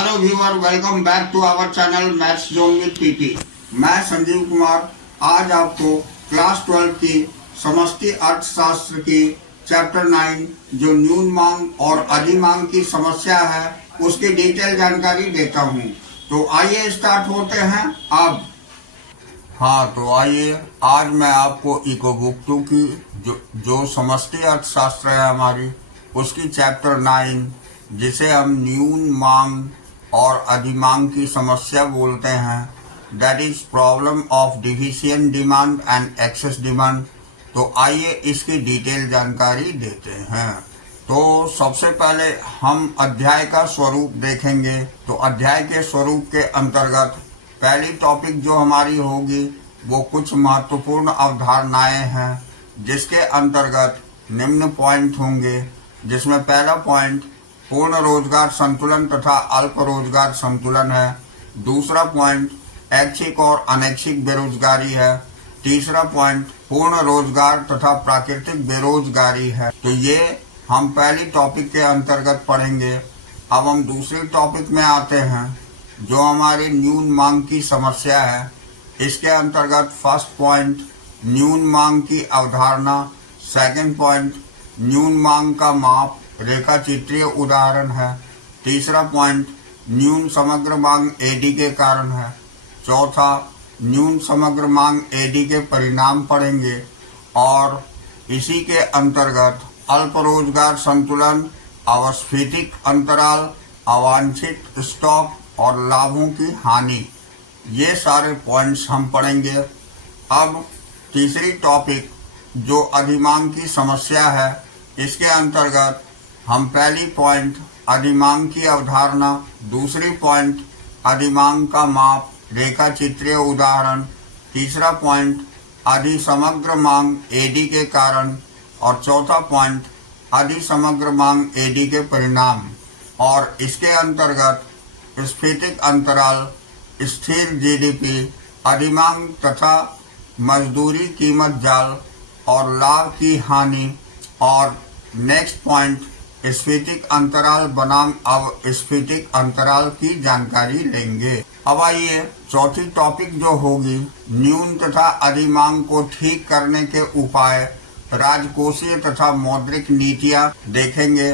Hello viewer, welcome back to our channel maths zone with PT. मैं संजीव कुमार आज आपको class 12 की समष्टि अर्थशास्त्र की चैप्टर 9 जो न्यून मांग और अधिमांग की समस्या है उसकी डिटेल जानकारी देता हूं। तो आइए स्टार्ट होते हैं अब। तो आइए आज मैं आपको इको बुक 2 की जो समष्टि अर्थशास्त्र है हमारी उसकी चैप्टर 9 जिसे हम न्यून मांग और अधिमांग की समस्या बोलते हैं, that is problem of deficient demand and excess demand. तो आइए इसकी डिटेल जानकारी देते हैं। तो सबसे पहले हम अध्याय का स्वरूप देखेंगे। तो अध्याय के स्वरूप के अंतर्गत पहली टॉपिक जो हमारी होगी वो कुछ महत्वपूर्ण अवधारणाएं हैं, जिसके अंतर्गत निम्न पॉइंट होंगे। जिसमें पहला पॉइंट पूर्ण रोजगार संतुलन तथा अल्प रोजगार संतुलन है। दूसरा पॉइंट ऐच्छिक और अनैच्छिक बेरोजगारी है। तीसरा पॉइंट पूर्ण रोजगार तथा प्राकृतिक बेरोजगारी है। तो ये हम पहली टॉपिक के अंतर्गत पढ़ेंगे। अब हम दूसरी टॉपिक में आते हैं जो हमारी न्यून मांग की समस्या है। इसके अंतर्गत फर्स्ट पॉइंट न्यून मांग की अवधारणा, सेकंड पॉइंट न्यून मांग का माप रेखा चित्रीय उदाहरण है। तीसरा पॉइंट न्यून समग्र मांग एडी के कारण है। चौथा न्यून समग्र मांग एडी के परिणाम पढ़ेंगे और इसी के अंतर्गत अल्प रोजगार संतुलन, अवस्फीतिक अंतराल, अवांछित स्टॉक और लाभों की हानि, ये सारे पॉइंट्स हम पढ़ेंगे। अब तीसरी टॉपिक जो अधिमांग की समस्या है, इसके अंतर्गत हम पहली पॉइंट अधिमांग की अवधारणा, दूसरी पॉइंट अधिमांग का माप रेखा चित्रीय उदाहरण, तीसरा पॉइंट अधिसमग्र मांग एडी के कारण और चौथा पॉइंट अधिसमग्र मांग एडी के परिणाम। और इसके अंतर्गत स्फीतिक अंतराल, स्थिर जीडीपी, अधिमांग तथा मजदूरी कीमत जाल और लाभ की हानि। और नेक्स्ट पॉइंट स्फीतिक अंतराल बनाम अवस्फीतिक अंतराल की जानकारी लेंगे। अब आइए चौथी टॉपिक जो होगी न्यून तथा अधिमांग को ठीक करने के उपाय, राजकोषीय तथा मौद्रिक नीतियां देखेंगे।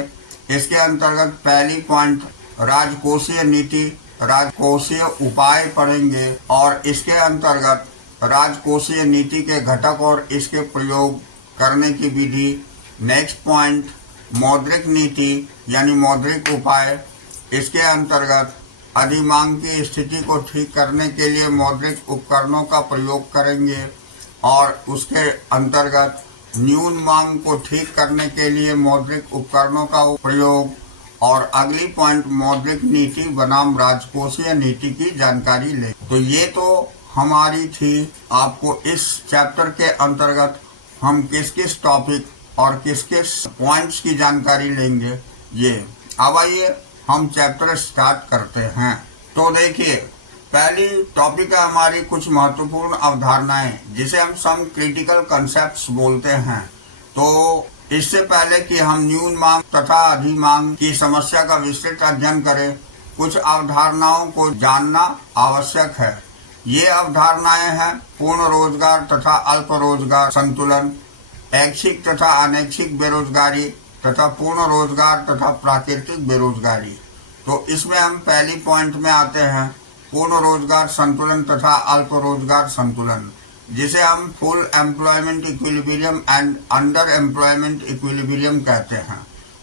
इसके अंतर्गत पहली पॉइंट राजकोषीय नीति, राजकोषीय उपाय पढ़ेंगे और इसके अंतर्गत राजकोषीय नीति के घटक और इसके प्रयोग करने की विधि। नेक्स्ट पॉइंट मौद्रिक नीति यानी मौद्रिक उपाय, इसके अंतर्गत अधिमांग की स्थिति को ठीक करने के लिए मौद्रिक उपकरणों का प्रयोग करेंगे और उसके अंतर्गत न्यून मांग को ठीक करने के लिए मौद्रिक उपकरणों का प्रयोग। और अगली पॉइंट मौद्रिक नीति बनाम राजकोषीय नीति की जानकारी ले। तो ये तो हमारी थी। आपको इस चैप्टर के अंतर्गत हम किस किस टॉपिक और किस किस पॉइंट्स की जानकारी लेंगे ये। अब आइए हम चैप्टर स्टार्ट करते हैं। तो देखिए पहली टॉपिक है हमारी कुछ महत्वपूर्ण अवधारणाएं, जिसे हम सम क्रिटिकल कंसेप्ट्स बोलते हैं। तो इससे पहले कि हम न्यून मांग तथा अधिमांग की समस्या का विस्तृत अध्ययन करें, कुछ अवधारणाओं को जानना आवश्यक है। ये अवधारणाएं हैं पूर्ण रोजगार तथा अल्प रोजगार संतुलन, ऐच्छिक तथा अनैच्छिक बेरोजगारी तथा पूर्ण रोजगार तथा प्राकृतिक बेरोजगारी। तो इसमें हम पहली पॉइंट में आते हैं पूर्ण रोजगार संतुलन तथा अल्प रोजगार संतुलन, जिसे हम full employment equilibrium and under employment equilibrium कहते हैं।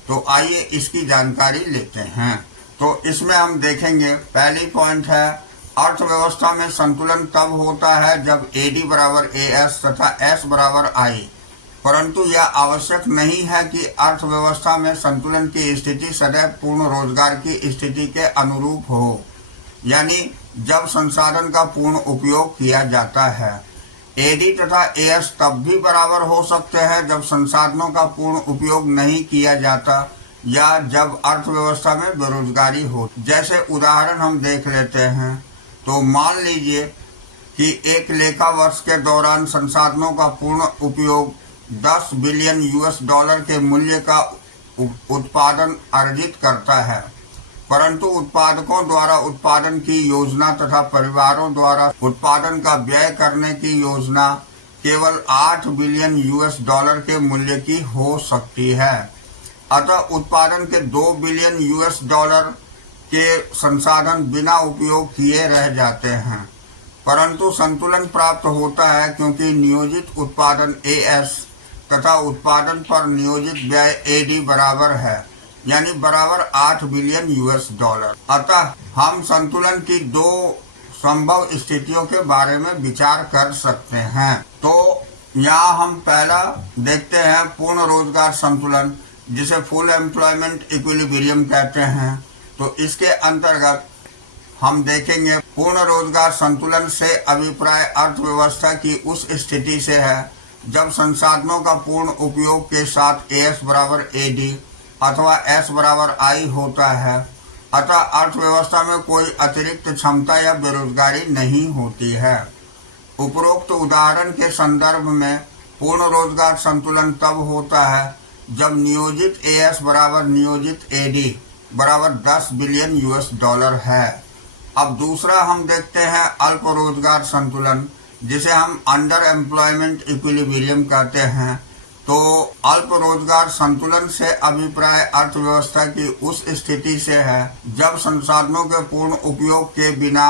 तो आइए इसकी जानकारी लेते हैं। तो इसमें हम देखेंगे पहली पॉइंट है अर्थव्यवस्था में संतुलन तब होता है जब एडी बराबर एएस तथा एस बराबर आई, परंतु यह आवश्यक नहीं है कि अर्थव्यवस्था में संतुलन की स्थिति सदैव पूर्ण रोजगार की स्थिति के अनुरूप हो, यानी जब संसाधन का पूर्ण उपयोग किया जाता है। एडी तथा एएस तब भी बराबर हो सकते हैं जब संसाधनों का पूर्ण उपयोग नहीं किया जाता या जब अर्थव्यवस्था में बेरोजगारी हो। जैसे उदाहरण हम देख लेते हैं। तो मान लीजिए कि एक लेखा वर्ष के दौरान संसाधनों का पूर्ण उपयोग 10 बिलियन US डॉलर के मूल्य का उत्पादन अर्जित करता है। परंतु उत्पादकों द्वारा उत्पादन की योजना तथा परिवारों द्वारा उत्पादन का व्यय करने की योजना केवल 8 बिलियन यूएस डॉलर के मूल्य की हो सकती है। अतः उत्पादन के 2 बिलियन यूएस डॉलर के संसाधन बिना उपयोग किए रह जाते हैं, परंतु संतुलन प्राप्त होता है क्योंकि नियोजित उत्पादन एएस तथा उत्पादन पर नियोजित व्यय एडी बराबर है, यानी बराबर 8 बिलियन यूएस डॉलर। अतः हम संतुलन की दो संभव स्थितियों के बारे में विचार कर सकते हैं। तो यहाँ हम पहला देखते हैं पूर्ण रोजगार संतुलन, जिसे फुल एम्प्लॉयमेंट इक्विलिब्रियम कहते हैं। तो इसके अंतर्गत हम देखेंगे पूर्ण रोजगार संतुलन से अभिप्राय अर्थव्यवस्था की उस स्थिति से है जब संसाधनों का पूर्ण उपयोग के साथ एएस बराबर एडी अथवा एस बराबर आई होता है। अतः अर्थव्यवस्था में कोई अतिरिक्त क्षमता या बेरोजगारी नहीं होती है। उपरोक्त उदाहरण के संदर्भ में पूर्ण रोजगार संतुलन तब होता है जब नियोजित एएस बराबर नियोजित एडी बराबर 10 बिलियन यूएस डॉलर है। अब दूसरा हम देखते हैं अल्प रोजगार संतुलन, जिसे हम अंडर एम्प्लॉयमेंट इक्विलिब्रियम कहते हैं। तो अल्प रोजगार संतुलन से अभिप्राय अर्थव्यवस्था की उस स्थिति से है जब संसाधनों के पूर्ण उपयोग के बिना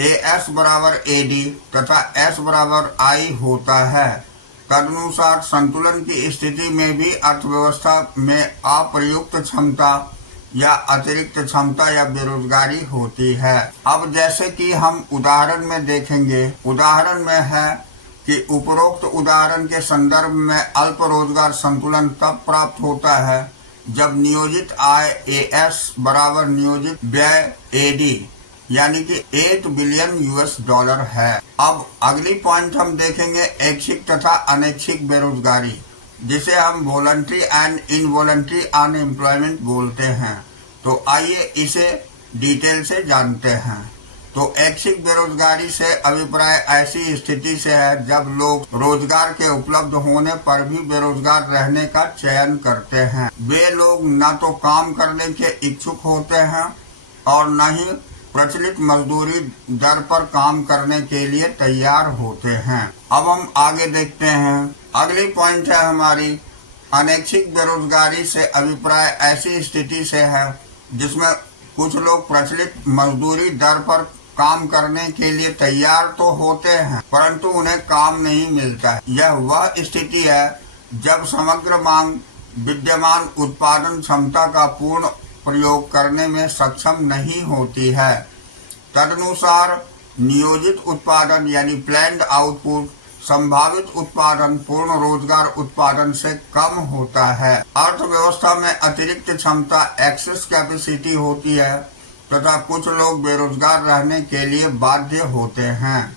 एएस बराबर एडी तथा एस बराबर आई होता है। तदनुसार संतुलन की स्थिति में भी अर्थव्यवस्था में अप्रयुक्त क्षमता या अतिरिक्त क्षमता या बेरोजगारी होती है। अब जैसे कि हम उदाहरण में देखेंगे, उदाहरण में है कि उपरोक्त उदाहरण के संदर्भ में अल्प रोजगार संतुलन तब प्राप्त होता है जब नियोजित आय एएस बराबर नियोजित व्यय एडी यानी कि 8 बिलियन यूएस डॉलर है। अब अगली पॉइंट हम देखेंगे ऐच्छिक तथा अनैच्छिक बेरोजगारी, जिसे हम वॉलंटरी एंड इनवॉलंटरी अनएम्प्लॉयमेंट बोलते हैं। तो आइए इसे डिटेल से जानते हैं। तो ऐच्छिक बेरोजगारी से अभिप्राय ऐसी स्थिति से है जब लोग रोजगार के उपलब्ध होने पर भी बेरोजगार रहने का चयन करते हैं। वे लोग न तो काम करने के इच्छुक होते हैं और न ही प्रचलित मजदूरी दर पर काम करने के लिए तैयार होते हैं। अब हम आगे देखते हैं। अगली पॉइंट है हमारी अनैच्छिक बेरोजगारी से अभिप्राय ऐसी स्थिति से है जिसमें कुछ लोग प्रचलित मजदूरी दर पर काम करने के लिए तैयार तो होते हैं परंतु उन्हें काम नहीं मिलता है। यह वह स्थिति है जब समग्र मांग विद्यमान उत्पादन क्षमता का पूर्ण प्रयोग करने में सक्षम नहीं होती है। तदनुसार नियोजित उत्पादन यानी प्लान्ड आउटपुट संभावित उत्पादन पूर्ण रोजगार उत्पादन से कम होता है। अर्थव्यवस्था में अतिरिक्त क्षमता एक्सेस कैपेसिटी होती है तथा कुछ लोग बेरोजगार रहने के लिए बाध्य होते हैं।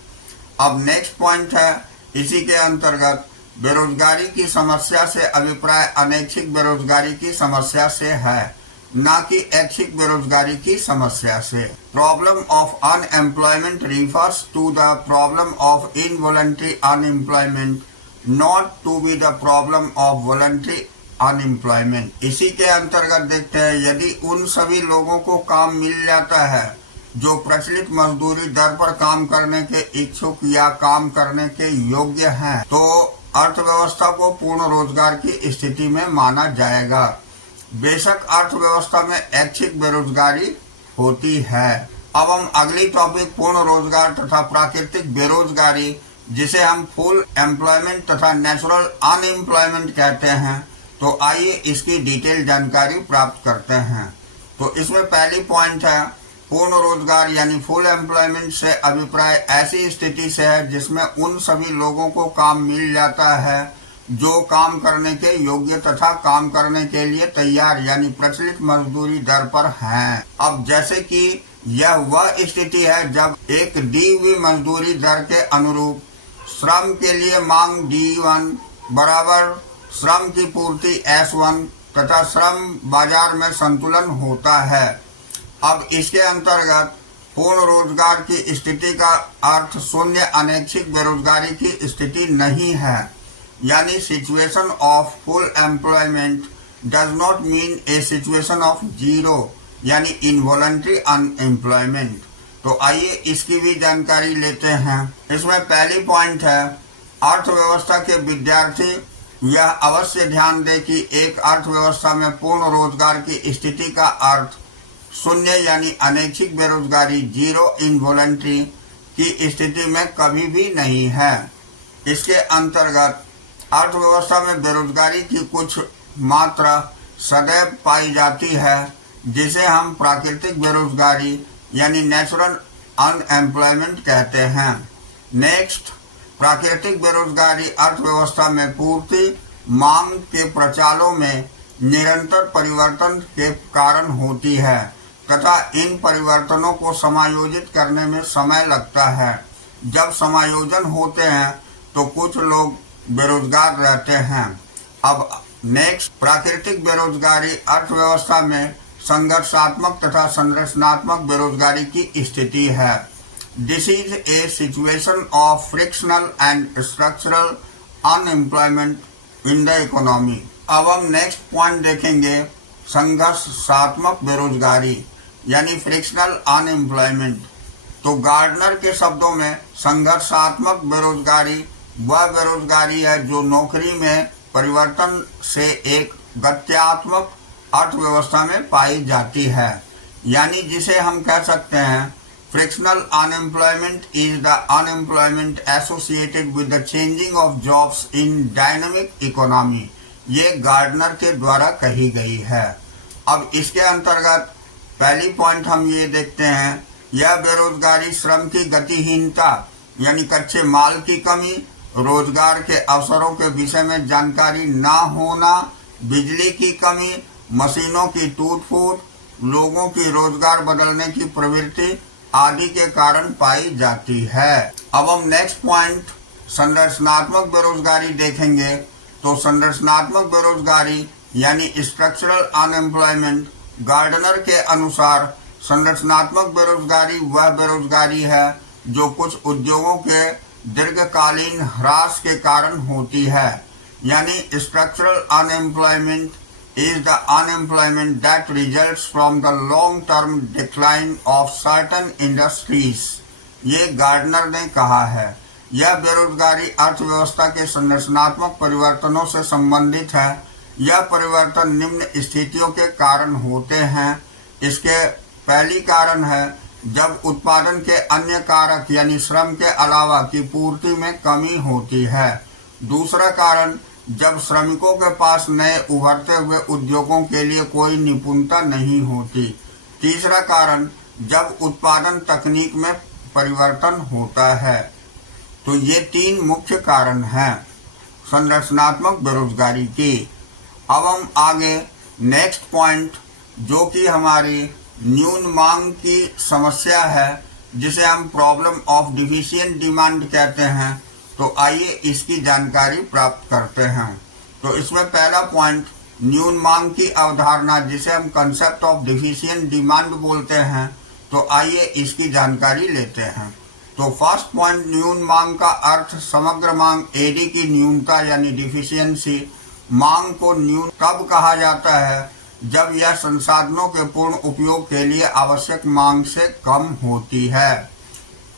अब नेक्स्ट पॉइंट है, इसी के अंतर्गत बेरोजगारी की समस्या से अभिप्राय अनैच्छिक बेरोजगारी की समस्या से है, न कि ऐच्छिक बेरोजगारी की समस्या से। Problem of unemployment refers to the problem of involuntary unemployment, not to be the problem of voluntary unemployment. इसी के अंतर्गत देखते हैं, यदि उन सभी लोगों को काम मिल जाता है जो प्रचलित मजदूरी दर पर काम करने के इच्छुक या काम करने के योग्य हैं, तो अर्थव्यवस्था को पूर्ण रोजगार की स्थिति में माना जाएगा। बेशक अर्थव्यवस्था में ऐच्छिक बेरोजगारी होती है। अब हम अगली टॉपिक पूर्ण रोजगार तथा प्राकृतिक बेरोजगारी, जिसे हम फुल एम्प्लॉयमेंट तथा नेचुरल अनएम्प्लॉयमेंट कहते हैं, तो आइए इसकी डिटेल जानकारी प्राप्त करते हैं। तो इसमें पहली पॉइंट है, पूर्ण रोजगार यानी फुल एम्प्लॉयमेंट से अभिप्राय ऐसी स्थिति से है जिसमें उन सभी लोगों को काम मिल जाता है जो काम करने के योग्य तथा काम करने के लिए तैयार यानी प्रचलित मजदूरी दर पर हैं। अब जैसे कि यह वह स्थिति है जब एक दी हुई मजदूरी दर के अनुरूप श्रम के लिए मांग D1 बराबर श्रम की पूर्ति S1 तथा श्रम बाजार में संतुलन होता है। अब इसके अंतर्गत पूर्ण रोजगार की स्थिति का अर्थ शून्य अनैच्छिक बेरोजगारी की स्थिति नहीं है, यानी situation of full employment does not mean A situation of zero यानी इनवॉलंटरी अनएम्प्लॉयमेंट। तो आइए इसकी भी जानकारी लेते हैं। इसमें पहली पॉइंट है, अर्थव्यवस्था के विद्यार्थी यह अवश्य ध्यान दें कि एक अर्थव्यवस्था में पूर्ण रोजगार की स्थिति का अर्थ शून्य यानी अनैच्छिक बेरोजगारी, जीरो इनवॉलंटरी की स्थिति में कभी भी नहीं है। इसके अंतर्गत अर्थव्यवस्था में बेरोजगारी की कुछ मात्रा सदैव पाई जाती है, जिसे हम प्राकृतिक बेरोजगारी यानी नेचुरल अनएम्प्लॉयमेंट कहते हैं। नेक्स्ट, प्राकृतिक बेरोजगारी अर्थव्यवस्था में पूर्ति मांग के प्रचालों में निरंतर परिवर्तन के कारण होती है तथा इन परिवर्तनों को समायोजित करने में समय लगता है। जब समायोजन होते हैं तो कुछ लोग बेरोजगार रहते हैं। अब नेक्स्ट, प्राकृतिक बेरोजगारी अर्थव्यवस्था में संघर्षात्मक तथा संरचनात्मक बेरोजगारी की स्थिति है। This is a situation of frictional and structural unemployment in the economy. अब हम नेक्स्ट पॉइंट देखेंगे, संघर्षात्मक बेरोजगारी यानी फ्रिक्शनल अनएम्प्लॉयमेंट। तो गार्डनर के शब्दों में संघर्षात्मक बेरोजगारी वह बेरोजगारी है जो नौकरी में परिवर्तन से एक गत्यात्मक अर्थव्यवस्था में पाई जाती है, यानी जिसे हम कह सकते हैं frictional unemployment is the unemployment associated with the changing of jobs in dynamic economy. ये गार्डनर के द्वारा कही गई है। अब इसके अंतर्गत पहली पॉइंट हम ये देखते हैं, यह बेरोजगारी श्रम की गतिहीनता यानी कच्चे माल की कमी, रोजगार के अवसरों के विषय में जानकारी न होना, बिजली की कमी, मशीनों की टूट फूट, लोगों की रोजगार बदलने की प्रवृत्ति आदि के कारण पाई जाती है। अब हम नेक्स्ट पॉइंट संरचनात्मक बेरोजगारी देखेंगे। तो संरचनात्मक बेरोजगारी यानी स्ट्रक्चरल अनएम्प्लॉयमेंट, गार्डनर के अनुसार संरचनात्मक बेरोजगारी वह बेरोजगारी है जो कुछ उद्योगों के दीर्घकालीन ह्रास के कारण होती है, यानी structural unemployment is the unemployment that results from the long-term decline of certain industries। ये गार्डनर ने कहा है। यह बेरोजगारी अर्थव्यवस्था के संरचनात्मक परिवर्तनों से संबंधित है। यह परिवर्तन निम्न स्थितियों के कारण होते हैं। इसके पहली कारण है जब उत्पादन के अन्य कारक यानी श्रम के अलावा की पूर्ति में कमी होती है। दूसरा कारण जब श्रमिकों के पास नए उभरते हुए उद्योगों के लिए कोई निपुणता नहीं होती। तीसरा कारण जब उत्पादन तकनीक में परिवर्तन होता है। तो ये तीन मुख्य कारण हैं संरचनात्मक बेरोजगारी की। अब हम आगे नेक्स्ट पॉइंट जो कि हमारी न्यून मांग की समस्या है, जिसे हम प्रॉब्लम ऑफ डिफिशिएंट डिमांड कहते हैं। तो आइए इसकी जानकारी प्राप्त करते हैं। तो इसमें पहला पॉइंट न्यून मांग की अवधारणा, जिसे हम कंसेप्ट ऑफ डिफिशिएंट डिमांड बोलते हैं। तो आइए इसकी जानकारी लेते हैं। तो फर्स्ट पॉइंट, न्यून मांग का अर्थ समग्र मांग एडी की न्यूनता यानी डिफिशियंसी। मांग को न्यून कब कहा जाता है? जब यह संसाधनों के पूर्ण उपयोग के लिए आवश्यक मांग से कम होती है।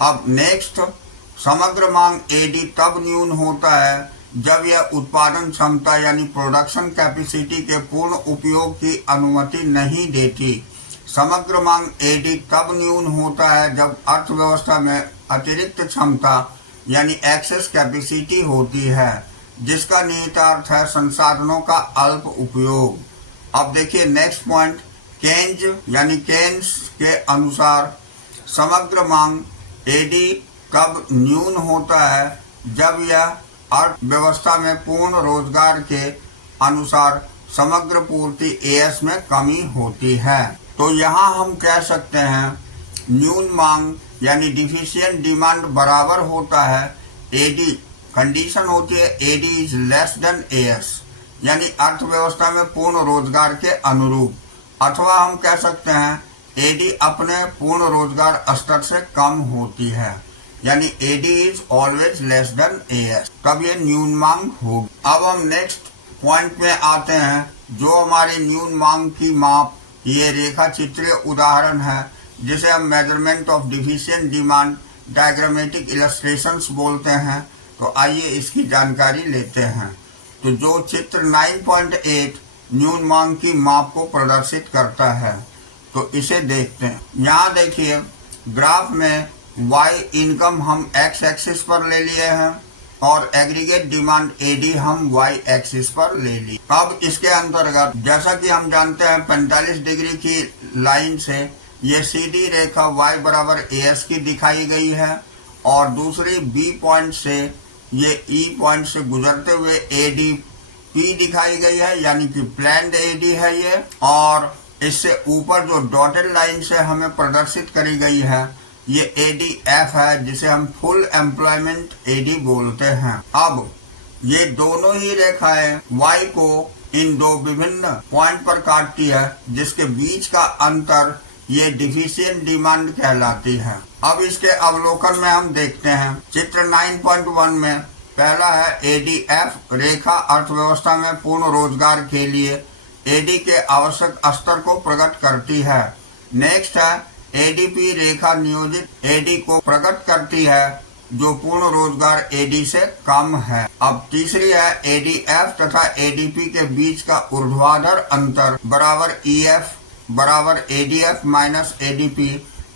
अब नेक्स्ट, समग्र मांग एडी तब न्यून होता है जब यह उत्पादन क्षमता यानी प्रोडक्शन कैपेसिटी के पूर्ण उपयोग की अनुमति नहीं देती। समग्र मांग एडी तब न्यून होता है जब अर्थव्यवस्था में अतिरिक्त क्षमता यानी एक्सेस कैपेसिटी होती है, जिसका निहितार्थ है संसाधनों का अल्प उपयोग। अब देखिए नेक्स्ट पॉइंट, केन्ज यानी केन्स के अनुसार समग्र मांग एडी कब न्यून होता है? जब यह अर्थव्यवस्था में पूर्ण रोजगार के अनुसार समग्र पूर्ति एएस में कमी होती है। तो यहाँ हम कह सकते हैं न्यून मांग यानी डिफिशिएंट डिमांड बराबर होता है एडी, कंडीशन होती है AD is less than AS, यानी अर्थव्यवस्था में पूर्ण रोजगार के अनुरूप। अथवा हम कह सकते हैं एडी अपने पूर्ण रोजगार स्तर से कम होती है, यानी AD is always less than AS, तब ये न्यून मांग होगी। अब हम नेक्स्ट पॉइंट में आते हैं जो हमारी न्यून मांग की माप ये रेखा चित्रीय उदाहरण है जिसे हम measurement of deficient demand diagrammatic illustrations बोलते हैं। तो आइए इसकी जानकारी लेते हैं। तो जो चित्र 9.8 न्यून मांग की माप को प्रदर्शित करता है, तो इसे देखते हैं। यहाँ देखिए ग्राफ में वाई इनकम हम एक्स एक्सिस पर ले लिए हैं और एग्रीगेट डिमांड एडी हम वाई एक्सिस पर ले ली। अब इसके अंतर्गत जैसा कि हम जानते हैं 45 डिग्री की लाइन से ये सीधी रेखा y बराबर AS की दिखाई गई है और दूसरी B पॉइंट से ये E पॉइंट से गुजरते हुए ADP दिखाई गई है, यानी कि प्लैन्ड AD है ये। और इससे ऊपर जो डॉटेड लाइन से हमें प्रदर्शित करी गई है ये ADF है, जिसे हम फुल एम्प्लॉयमेंट AD बोलते हैं। अब ये दोनों ही रेखाएं y को इन दो विभिन्न पॉइंट पर काटती है, जिसके बीच का अंतर ये डिफिशिएंट डिमांड कहलाती है। अब इसके अवलोकन में हम देखते हैं चित्र 9.1 में पहला है ADF रेखा अर्थव्यवस्था में पूर्ण रोजगार के लिए AD के आवश्यक स्तर को प्रकट करती है। नेक्स्ट है ADP रेखा नियोजित AD को प्रकट करती है जो पूर्ण रोजगार AD से कम है। अब तीसरी है ADF तथा ADP के बीच का ऊर्ध्वाधर अंतर बराबर EF बराबर ADF माइनस ADP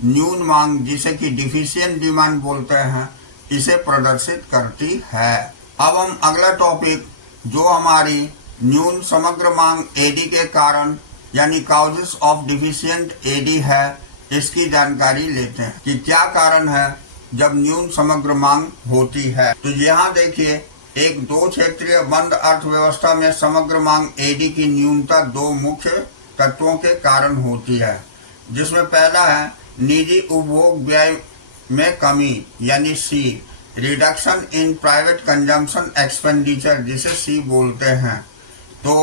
न्यून मांग, जिसे कि डिफिशिएंट डिमांड बोलते हैं, इसे प्रदर्शित करती है। अब हम अगला टॉपिक जो हमारी न्यून समग्र मांग AD के कारण यानी काउजेस ऑफ डिफिशिएंट AD है, इसकी जानकारी लेते हैं कि क्या कारण है जब न्यून समग्र मांग होती है। तो यहाँ देखिए एक दो क्षेत्रीय बंद अर्थव्यवस्था में समग्र मांग AD की न्यूनता दो मुख्य तत्वों के कारण होती है, जिसमें पहला है निजी उपभोग व्यय में कमी यानी C, reduction in private consumption expenditure जिसे C बोलते हैं। तो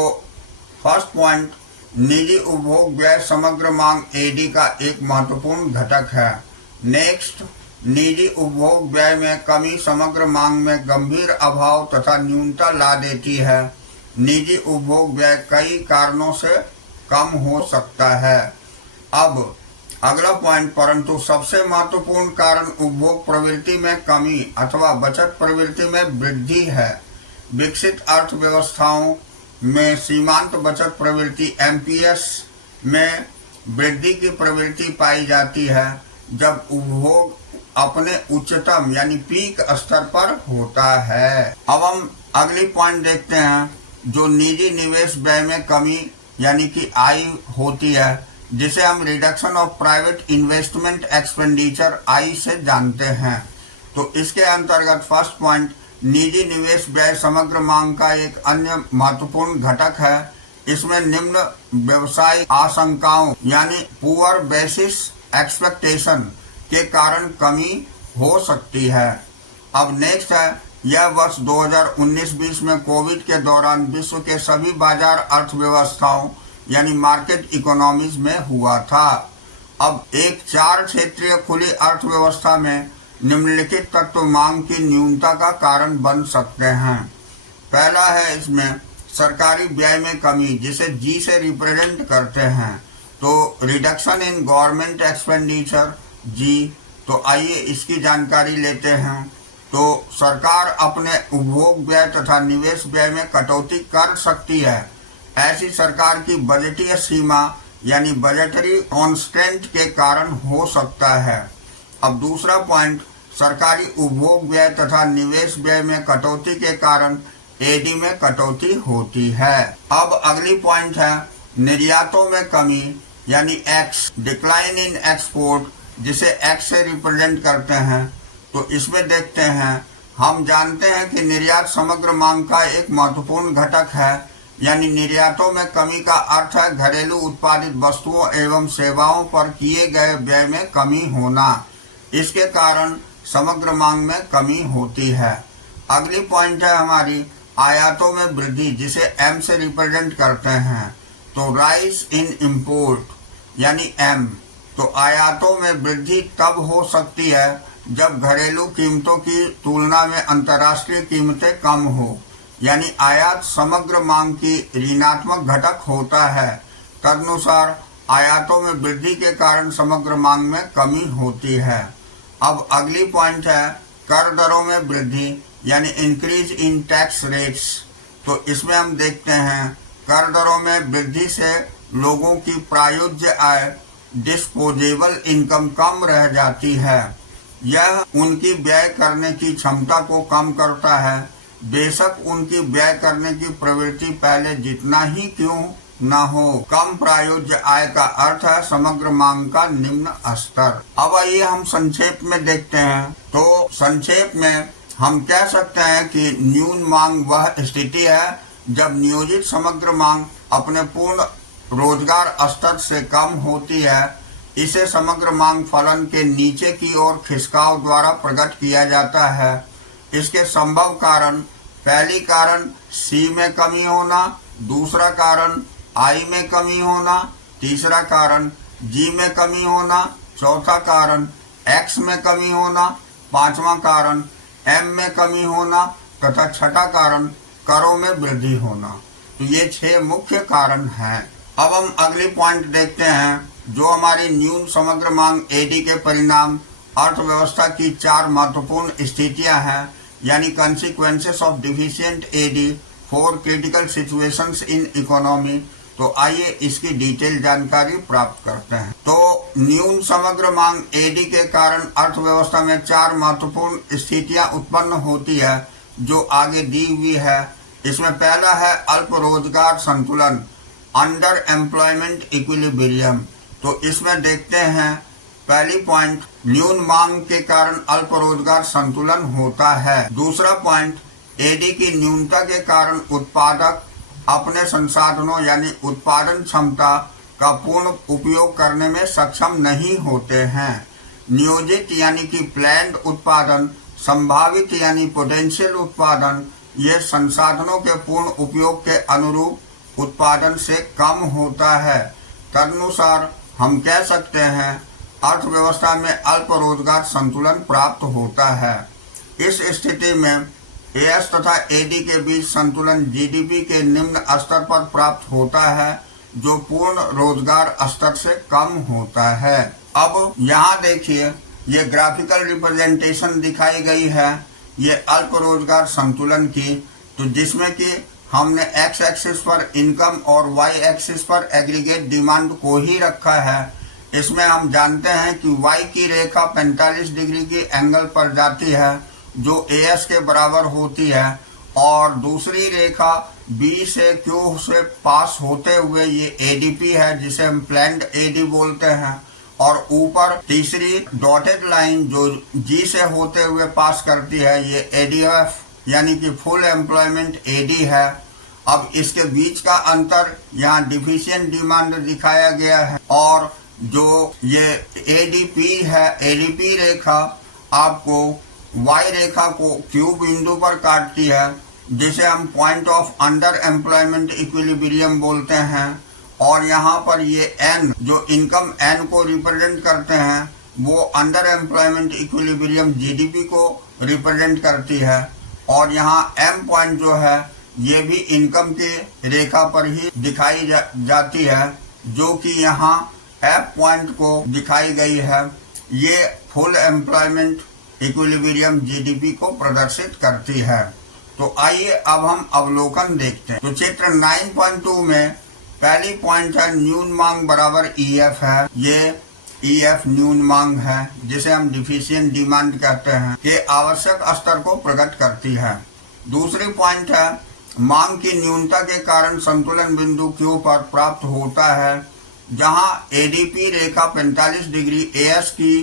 फर्स्ट पॉइंट, निजी उपभोग व्यय समग्र मांग AD का एक महत्वपूर्ण घटक है। नेक्स्ट, निजी उपभोग व्यय में कमी समग्र मांग में गंभीर अभाव तथा न्यूनता ला देती है। निजी उपभोग व्यय कई कारणों से कम हो सकता है। अब अगला पॉइंट, परंतु सबसे महत्वपूर्ण कारण उपभोग प्रवृत्ति में कमी अथवा बचत प्रवृत्ति में वृद्धि है। विकसित अर्थव्यवस्थाओं में सीमांत बचत प्रवृत्ति MPS में वृद्धि की प्रवृत्ति पाई जाती है जब उपभोग अपने उच्चतम यानी पीक स्तर पर होता है। अब हम अगली पॉइंट देखते हैं जो निजी निवेश व्यय में कमी यानी कि I होती है, जिसे हम reduction of private investment expenditure I से जानते हैं। तो इसके अंतर्गत फर्स्ट पॉइंट, निजी निवेश व्यय समग्र मांग का एक अन्य महत्वपूर्ण घटक है। इसमें निम्न व्यवसाय आशंकाओं यानी पुअर बेसिस एक्सपेक्टेशन के कारण कमी हो सकती है। अब नेक्स्ट है, यह वर्ष 2019-20 में कोविड के दौरान विश्व के सभी बाजार अर्थव्यवस्थाओं यानी मार्केट इकोनॉमीज में हुआ था। अब एक 4 क्षेत्रीय खुली अर्थव्यवस्था में निम्नलिखित तत्व मांग की न्यूनता का कारण बन सकते हैं। पहला है इसमें सरकारी व्यय में कमी, जिसे G से रिप्रेजेंट करते हैं। तो reduction in government expenditure G। तो आइए इसकी जानकारी लेते हैं। तो सरकार अपने उपभोग व्यय तथा निवेश व्यय में कटौती कर सकती है। ऐसी सरकार की बजटीय सीमा यानी बजटरी कॉन्स्टेंट के कारण हो सकता है। अब दूसरा पॉइंट, सरकारी उपभोग व्यय तथा निवेश व्यय में कटौती के कारण AD में कटौती होती है। अब अगली पॉइंट है निर्यातों में कमी यानी X, डिक्लाइन इन एक्सपोर्ट, जिसे X से रिप्रेजेंट करते हैं। तो इसमें देखते हैं, हम जानते हैं कि निर्यात समग्र मांग का एक महत्वपूर्ण घटक है, यानी निर्यातों में कमी का अर्थ है घरेलू उत्पादित वस्तुओं एवं सेवाओं पर किए गए व्यय में कमी होना। इसके कारण समग्र मांग में कमी होती है। अगली पॉइंट है हमारी आयातों में वृद्धि, जिसे M से रिप्रेजेंट करते हैं। तो राइज इन इम्पोर्ट यानी M। तो आयातों में वृद्धि तब हो सकती है जब घरेलू कीमतों की तुलना में अंतर्राष्ट्रीय कीमतें कम हो, यानी आयात समग्र मांग की ऋणात्मक घटक होता है। तदनुसार आयातों में वृद्धि के कारण समग्र मांग में कमी होती है। अब अगली पॉइंट है कर दरों में वृद्धि यानी इंक्रीज इन टैक्स रेट्स। तो इसमें हम देखते हैं कर दरों में वृद्धि से लोगों की प्रायोज्य आय डिस्पोजेबल इनकम कम रह जाती है। यह उनकी व्यय करने की क्षमता को कम करता है। बेशक उनकी व्यय करने की प्रवृत्ति पहले जितना ही क्यों न हो। कम प्रायोज्य आय का अर्थ है समग्र मांग का निम्न स्तर। अब आइए हम संक्षेप में देखते हैं। तो संक्षेप में हम कह सकते हैं कि न्यून मांग वह स्थिति है जब नियोजित समग्र मांग अपने पूर्ण रोजगार स्तर से कम होती है। इसे समग्र मांग फलन के नीचे की ओर खिसकाव द्वारा प्रकट किया जाता है। इसके संभव कारण, पहली कारण सी में कमी होना, दूसरा कारण आई में कमी होना, तीसरा कारण जी में कमी होना, चौथा कारण एक्स में कमी होना, पांचवा कारण एम में कमी होना तथा छठा कारण करों में वृद्धि होना। तो ये 6 मुख्य कारण हैं। अब हम अगली पॉइंट देखते हैं जो हमारी न्यून समग्र मांग एडी के परिणाम अर्थव्यवस्था की 4 महत्वपूर्ण स्थितियां हैं, यानी consequences of deficient AD for critical situations in economy. तो आइए इसकी डिटेल जानकारी प्राप्त करते हैं। तो न्यून समग्र मांग एडी के कारण अर्थव्यवस्था में 4 महत्वपूर्ण स्थितियां उत्पन्न होती है जो आगे दी हुई है। इसमें पहला है अल्प रोजगार संतुलन, अंडर एम्प्लॉयमेंट इक्विलिब्रियम। तो इसमें देखते हैं पहली पॉइंट, न्यून मांग के कारण अल्प रोजगार संतुलन होता है। दूसरा पॉइंट, एडी की न्यूनता के कारण उत्पादक अपने संसाधनों यानी उत्पादन क्षमता का पूर्ण उपयोग करने में सक्षम नहीं होते हैं। नियोजित यानी कि प्लान्ड उत्पादन, संभावित यानी पोटेंशियल उत्पादन, ये संसाधनों के पूर्ण उपयोग के अनुरूप उत्पादन से कम होता है। तदनुसार हम कह सकते हैं अर्थव्यवस्था में अल्प रोजगार संतुलन प्राप्त होता है। इस स्थिति में एएस तथा एडी के बीच संतुलन जीडीपी के निम्न स्तर पर प्राप्त होता है जो पूर्ण रोजगार स्तर से कम होता है। अब यहाँ देखिए ये ग्राफिकल रिप्रेजेंटेशन दिखाई गई है ये अल्प रोजगार संतुलन की, तो जिसमें कि हमने एक्स एक्सिस पर इनकम और वाई एक्सिस पर एग्रीगेट डिमांड को ही रखा है। इसमें हम जानते हैं कि वाई की रेखा 45 डिग्री की एंगल पर जाती है जो एएस के बराबर होती है और दूसरी रेखा बी से क्यू से पास होते हुए ये एडीपी है जिसे हम प्लान्ड एडी बोलते हैं, और ऊपर तीसरी डॉटेड लाइन जो जी से होते हुए पास करती है ये एडीएफ यानी कि फुल एम्प्लॉयमेंट एडी है। अब इसके बीच का अंतर यहाँ डिफिशिएंट डिमांड दिखाया गया है और जो ये एडीपी है, एडीपी रेखा आपको वाई रेखा को क्यू बिंदु पर काटती है जिसे हम point of under employment equilibrium बोलते हैं, और यहाँ पर ये एन जो इनकम एन को रिप्रेजेंट करते हैं वो अंडर एम्प्लॉयमेंट इक्विलिब्रियम जीडीपी को रिप्रेजेंट करती है, और यहाँ एम पॉइंट जो है ये भी इनकम की रेखा पर ही दिखाई जाती है जो कि यहाँ एफ पॉइंट को दिखाई गई है। ये फुल एम्प्लॉयमेंट इक्विलिब्रियम जीडीपी को प्रदर्शित करती है। तो आइए अब हम अवलोकन देखते हैं। तो चित्र 9.2 में पहली पॉइंट है न्यून मांग बराबर ईएफ है। ये ईएफ न्यून मांग है जिसे हम डिफिशिएंट डिमांड कहते हैं के आवश्यक स्तर को प्रकट करती है। दूसरी पॉइंट है मांग की न्यूनता के कारण संतुलन बिंदु क्यू पर प्राप्त होता है जहां एडीपी रेखा 45 डिग्री एएस की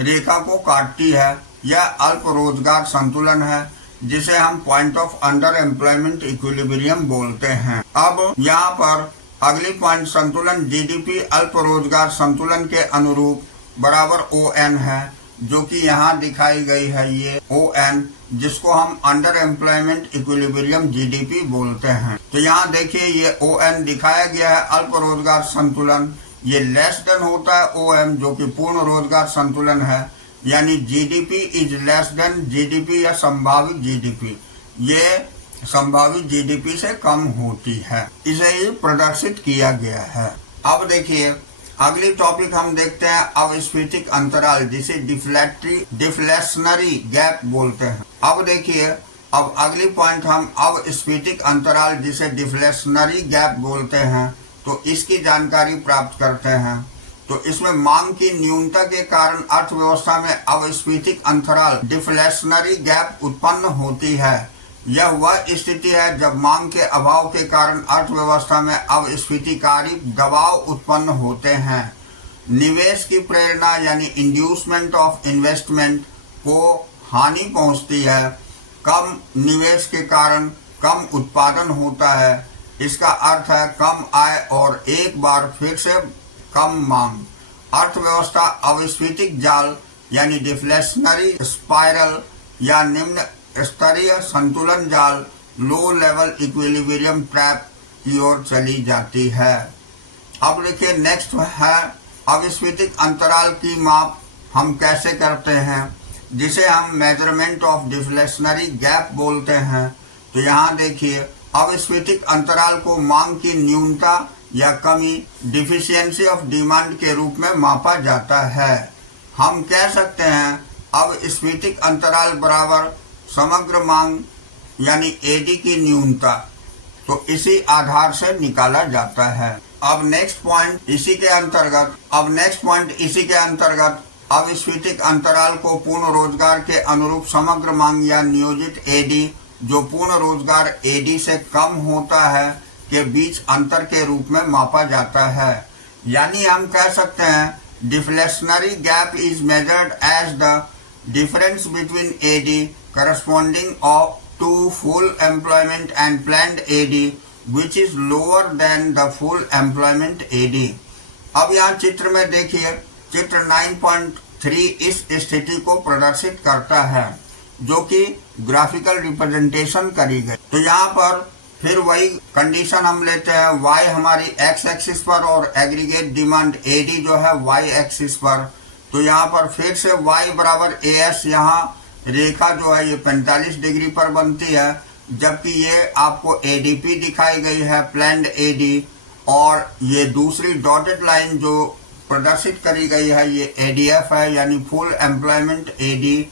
रेखा को काटती है। यह अल्प रोजगार संतुलन है जिसे हम point of under employment equilibrium बोलते हैं। अब यहाँ पर अगली पॉइंट संतुलन जीडीपी अल्प रोजगार संतुलन के अनुरूप बराबर ON है जो कि यहाँ दिखाई गई है ये ON जिसको हम अंडर एम्प्लॉयमेंट इक्विलिब्रियम जीडीपी बोलते हैं। तो यहाँ देखिए ये ON दिखाया गया है अल्प रोजगार संतुलन, ये लेस देन होता है OM जो कि पूर्ण रोजगार संतुलन है, यानी GDP is less then GDP या संभावित जीडीपी, ये संभावित जीडीपी से कम होती है। इसे ही प्रदर्शित किया गया है। अब देखिए अगली टॉपिक हम देखते हैं अविस्फीतिक अंतराल, जिसे डिफ्लेशनरी गैप बोलते हैं। अब देखिए, अब अगली पॉइंट हम अविस्फीतिक अंतराल जिसे डिफ्लेशनरी गैप बोलते हैं, तो इसकी जानकारी प्राप्त करते हैं। तो इसमें मांग की न्यूनता के कारण अर्थव्यवस्था में अविस्फीतिक अंतराल डिफ्लेशनरी गैप उत्पन्न होती है। यह वह स्थिति है जब मांग के अभाव के कारण अर्थव्यवस्था में अविस्फीतिकारी दबाव उत्पन्न होते हैं। निवेश की प्रेरणा यानी इंड्यूसमेंट ऑफ इन्वेस्टमेंट को हानि पहुंचती है। कम निवेश के कारण कम उत्पादन होता है। इसका अर्थ है कम आय और एक बार फिर से कम मांग। अर्थव्यवस्था अविस्फीतिक जाल यानी डिफ्लेशनरी स्पाइरल या निम्न स्तरीय संतुलन जाल, लो लेवल इक्विलिब्रियम ट्रैप की ओर चली जाती है। अब देखिए, नेक्स्ट है अविस्फीतिक अंतराल की माप हम कैसे करते हैं, जिसे हम मेजरमेंट ऑफ डिफ्लेशनरी गैप बोलते हैं। तो यहाँ देखिए, अविस्फीतिक अंतराल को मांग की न्यूनता या कमी, डिफिशियंसी ऑफ डिमांड के रूप में मापा जाता है। हम कह सकते हैं अविस्फीतिक अंतराल बराबर समग्र मांग यानी एडी की न्यूनता। तो इसी आधार से निकाला जाता है। अब नेक्स्ट पॉइंट इसी के अंतर्गत अविस्फीतिक अंतराल को पूर्ण रोजगार के अनुरूप समग्र मांग या नियोजित एडी, जो पूर्ण रोजगार एडी से कम होता है, के बीच अंतर के रूप में मापा जाता है। यानी हम कह सकते हैं deflationary gap is measured as the difference between AD corresponding to full employment and planned AD which is lower than the full employment AD। अब यहाँ चित्र में देखिए, चित्र 9.3 इस स्थिति को प्रदर्शित करता है, जो कि ग्राफिकल रिप्रेजेंटेशन करी गई। तो यहाँ पर फिर वही कंडीशन हम लेते हैं, y हमारी x एक्सिस पर और एग्रीगेट डिमांड AD जो है y एक्सिस पर। तो यहाँ पर फिर से y बराबर AS, यहाँ रेखा जो है ये 45 डिग्री पर बनती है, जबकि ये आपको एडीपी दिखाई गई है, प्लान्ड एडी, और ये दूसरी डॉटेड लाइन जो प्रदर्शित करी गई है ये एडीएफ है, यानी फुल एम्प्लॉयमेंट एडी।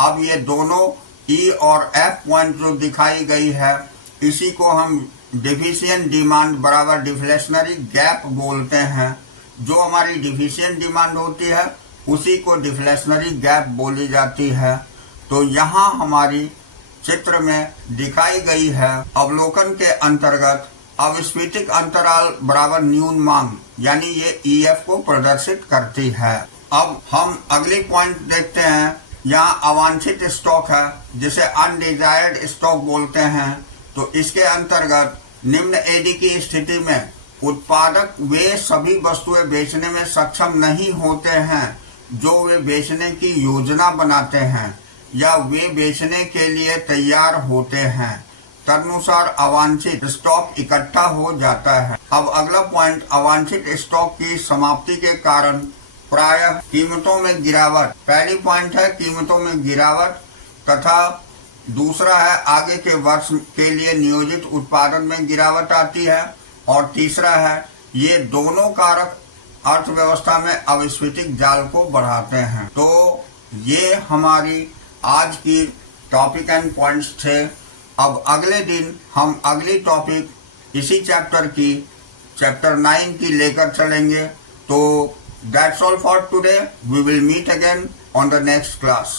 अब ये दोनों ई और एफ पॉइंट जो दिखाई गई है, इसी को हम डिफिशियंट डिमांड बराबर डिफ्लेशनरी गैप बोलते हैं। जो हमारी डिफिशियंट डिमांड होती है उसी को डिफ्लेशनरी गैप बोली जाती है। तो यहाँ हमारी चित्र में दिखाई गई है अवलोकन के अंतर्गत अविस्फीतिक अंतराल बराबर न्यून मांग, यानी ये ईएफ को प्रदर्शित करती है। अब हम अगली पॉइंट देखते हैं। यहाँ अवांछित स्टॉक है, जिसे अनडिजायर्ड स्टॉक बोलते हैं। तो इसके अंतर्गत निम्न एडी की स्थिति में उत्पादक वे सभी वस्तुएं बेचने में सक्षम नहीं होते हैं जो वे बेचने की योजना बनाते हैं या वे बेचने के लिए तैयार होते हैं। तदनुसार अवांछित स्टॉक इकट्ठा हो जाता है। अब अगला पॉइंट, अवांछित स्टॉक की समाप्ति के कारण प्रायः कीमतों में गिरावट। पहली पॉइंट है कीमतों में गिरावट, तथा दूसरा है आगे के वर्ष के लिए नियोजित उत्पादन में गिरावट आती है, और तीसरा है ये दोनों कारक अर्थव्यवस्था में अविस्फीतिक जाल को बढ़ाते हैं। तो ये हमारी आज की टॉपिक एंड पॉइंट्स थे। अब अगले दिन हम अगली टॉपिक इसी चैप्टर 9 की लेकर चलेंगे। तो that's all for today. We will meet again on the next class.